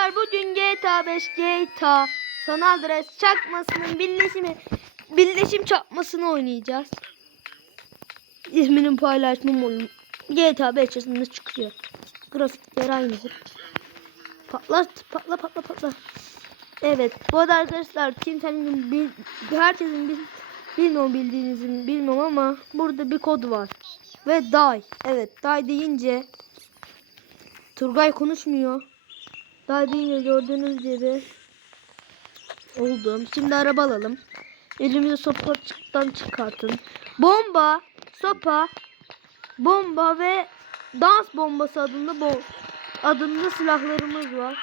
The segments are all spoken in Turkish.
arkadaşlar bugün GTA 5 GTA San Andreas çakmasının birleşimi birleşim çakmasını oynayacağız. İsminin paylaşmam olur. GTA 5 yaşında çıkıyor. Grafikler aynı. Patlat patla patla patla. Evet bu arada arkadaşlar kimsenin bil, herkesin bil, bilmiyorum bildiğinizi bilmiyorum ama burada bir kod var. Ve die. Evet die deyince Turgay konuşmuyor. Daha deyince gördüğünüz gibi oldum. Şimdi araba alalım. Elimizi sopadan çıkartın. Bomba, sopa, bomba ve dans bombası adında bom adında silahlarımız var.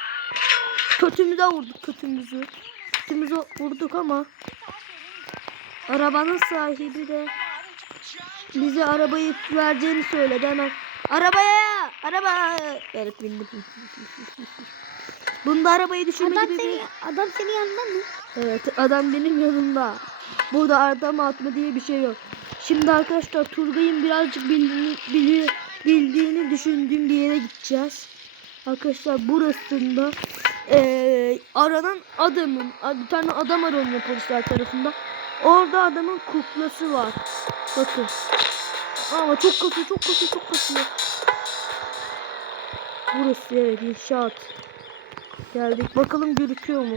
Kötümüze vurduk kötümüzü. Kötümüzü vurduk ama arabanın sahibi de bize arabayı vereceğini söyledi hemen. Arabaya! Araba! Evet bindim. Bunda arabayı düşürme Adam gibi seni, bir... adam senin yanında mı? Evet adam benim yanımda. Burada adam atma diye bir şey yok. Şimdi arkadaşlar Turgay'ın birazcık bildiğini, bili- bildiğini düşündüğüm bir yere gideceğiz. Arkadaşlar burasında eee aranan adamın bir tane adam aranıyor polisler tarafından. Orada adamın kuklası var. Bakın. Ama çok kasıyor, çok kasıyor, çok kasıyor. Burası evet inşaat. Geldik. Bakalım gözüküyor mu?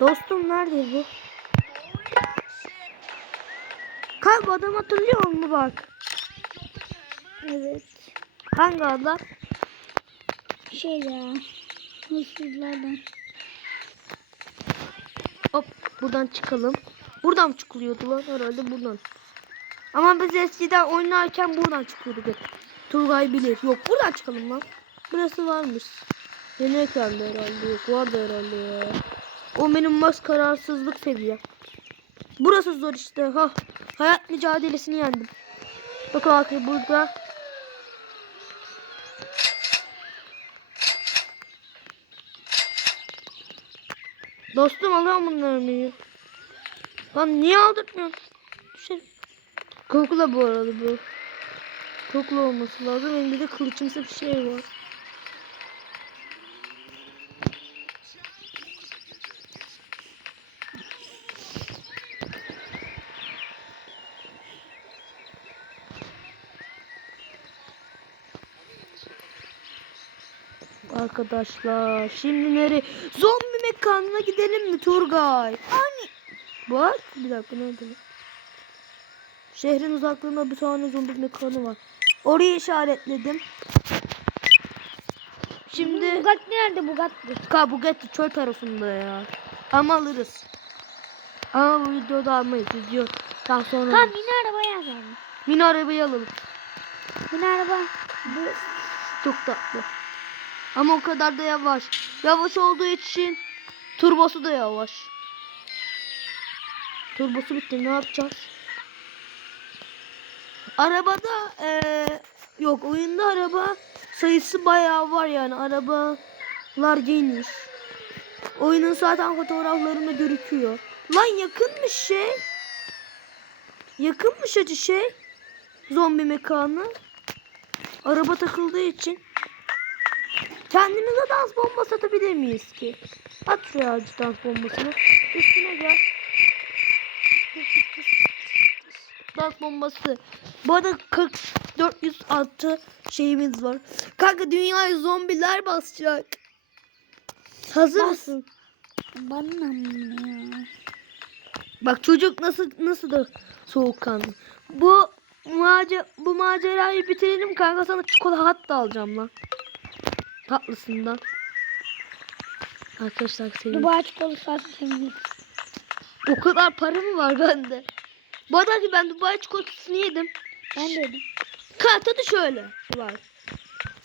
Dostum nerede bu? Kalp adam hatırlıyor musun bak? Evet. Hangi adam? Şey ya. Hırsızlardan. Hop buradan çıkalım. Buradan mı çıkılıyordu lan herhalde buradan. Ama biz eskiden oynarken buradan çıkıyorduk hep. Turgay bilir. Yok buradan çıkalım lan. Burası varmış. Yeni ekranda herhalde yok. Vardı herhalde ya. O benim mas kararsızlık seviyem. Burası zor işte. Ha. Hayat mücadelesini yendim. Bakın bakın burada. Dostum alıyorum bunları. Lan niye aldırtmıyorsun? Kukla bu arada bu. Kukla olması lazım. Elimde de kılıçımsı bir şey var. Arkadaşlar şimdi nereye? Zombi mekanına gidelim mi Turgay? Hani? Bak bir dakika nerede? lan? Şehrin uzaklığında bir tane zombi mekanı var. Orayı işaretledim. Şimdi Bugatti nerede Bugatti? Ka Bugatti çöl tarafında ya. Ama alırız. Ama bu videoda almayız. Video daha sonra. Tamam yine arabaya yazalım. Mini arabayı alalım. Yine araba. Bu Çok tatlı. Ama o kadar da yavaş. Yavaş olduğu için turbosu da yavaş. Turbosu bitti. Ne yapacağız? Arabada eee, yok oyunda araba sayısı bayağı var yani. Arabalar geniş. Oyunun zaten fotoğraflarında gözüküyor. Lan yakınmış şey. Yakınmış acı şey. Zombi mekanı. Araba takıldığı için. Kendimize dans bombası atabilir miyiz ki? At şuraya acı dans bombasını. Üstüne gel. Dans bombası. Bu arada 40 406 şeyimiz var. Kanka dünyayı zombiler basacak. Hazır Bas. mısın? bana ya? Bak çocuk nasıl nasıl da soğukkanlı. Bu mace bu macerayı bitirelim kanka sana çikolata da alacağım lan. Tatlısından. Arkadaşlar senin Dubai çikolatası sevdim. o kadar para mı var bende? Bu arada ki ben Dubai çikolatasını yedim. Ben de yedim. Kartı şöyle var.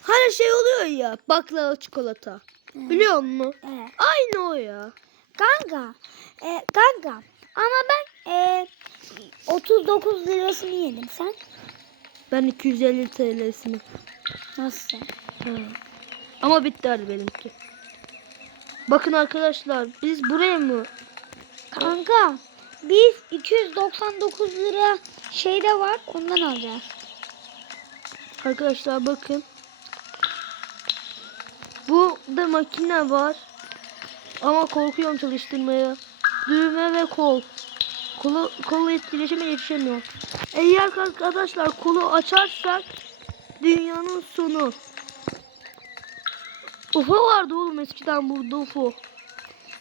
Hani şey oluyor ya baklava çikolata. Biliyor musun? Evet. Aynı o ya. Kanka. E, kanka. Ama ben e, 39 lirasını yedim. Sen? Ben 250 TL'sini. Nasıl? Ha. Ama bitti hadi benimki. Bakın arkadaşlar biz buraya mı? Kanka biz 299 lira şeyde var ondan alacağız. Arkadaşlar bakın. Bu da makine var. Ama korkuyorum çalıştırmaya. Düğme ve kol. Kolu, kolu etkileşime yetişemiyorum. Eğer arkadaşlar kolu açarsak dünyanın sonu. UFO vardı oğlum eskiden burada UFO.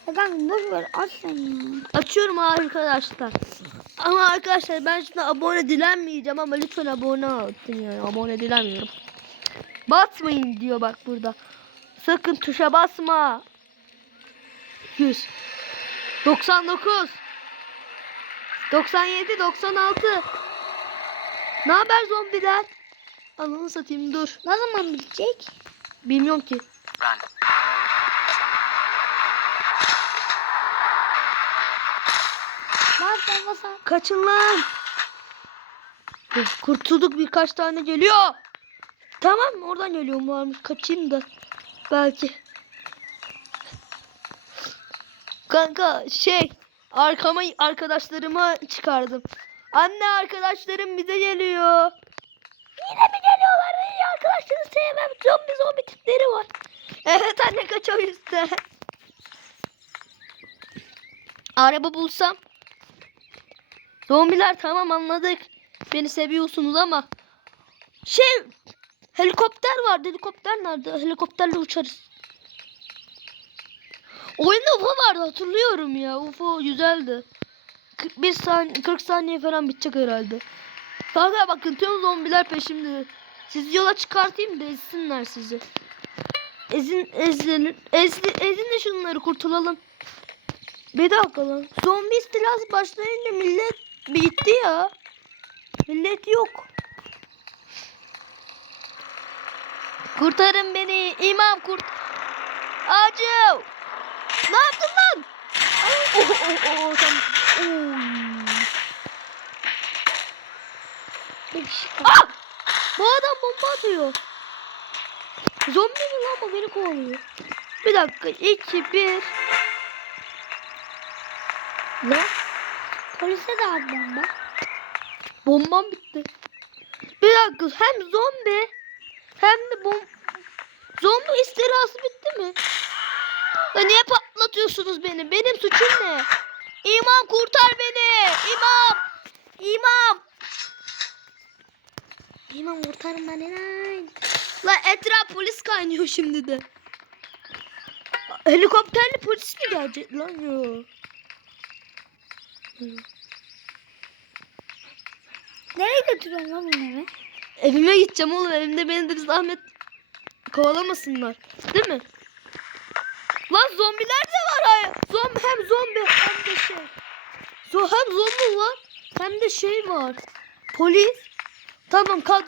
Kanka boş ver aç sen ya. Açıyorum arkadaşlar. Ama arkadaşlar ben şimdi abone dilenmeyeceğim ama lütfen abone olun yani abone dilenmiyorum. Basmayın diyor bak burada. Sakın tuşa basma. 100 99 97 96 Ne haber zombiler? Ananı satayım dur. Ne zaman bitecek? Bilmiyorum ki. Run. Kaçın lan. Kurtulduk birkaç tane geliyor. Tamam? Oradan geliyor mu varmış. Kaçayım da. Belki. Kanka şey arkama arkadaşlarıma çıkardım. Anne arkadaşlarım bize geliyor. Yine mi geliyorlar? İyi arkadaşları sevmem. Zombi zombi tipleri var. Evet anne kaç o yüzden. Araba bulsam Zombiler tamam anladık. Beni seviyorsunuz ama şey helikopter var. Helikopter nerede? Helikopterle uçarız. Oyunda UFO vardı hatırlıyorum ya. UFO güzeldi. 41 saniye 40 saniye falan bitecek herhalde. Kanka bakın tüm zombiler peşimde. Sizi yola çıkartayım da ezsinler sizi. Ezin ezin ezin, de şunları kurtulalım. Bir dakika lan. Zombi istilası başlayınca millet bitti ya. Millet yok. Kurtarın beni. İmam kurt. Acı. Ne yaptın lan? Ay, Oh, oh, oh. Oy. Bir şey Ah! Bu adam bomba atıyor. Zombi mi lan bu beni kovalıyor. Bir dakika. 2 1 Ne? Polise de at bomba. Bombam bitti. Bir dakika hem zombi hem de bom zombi istilası bitti mi? Ya niye patlatıyorsunuz beni? Benim suçum ne? İmam kurtar beni. İmam. İmam. İmam kurtarın beni lan. La etraf polis kaynıyor şimdi de. Helikopterli polis mi gelecek lan Nereye götürüyorsun lan bunları? Evime gideceğim oğlum. Evimde beni de zahmet kovalamasınlar. Değil mi? Lan zombiler de var ay. Zombi hem zombi hem de şey. Zo hem zombi var hem de şey var. Polis. Tamam kalk.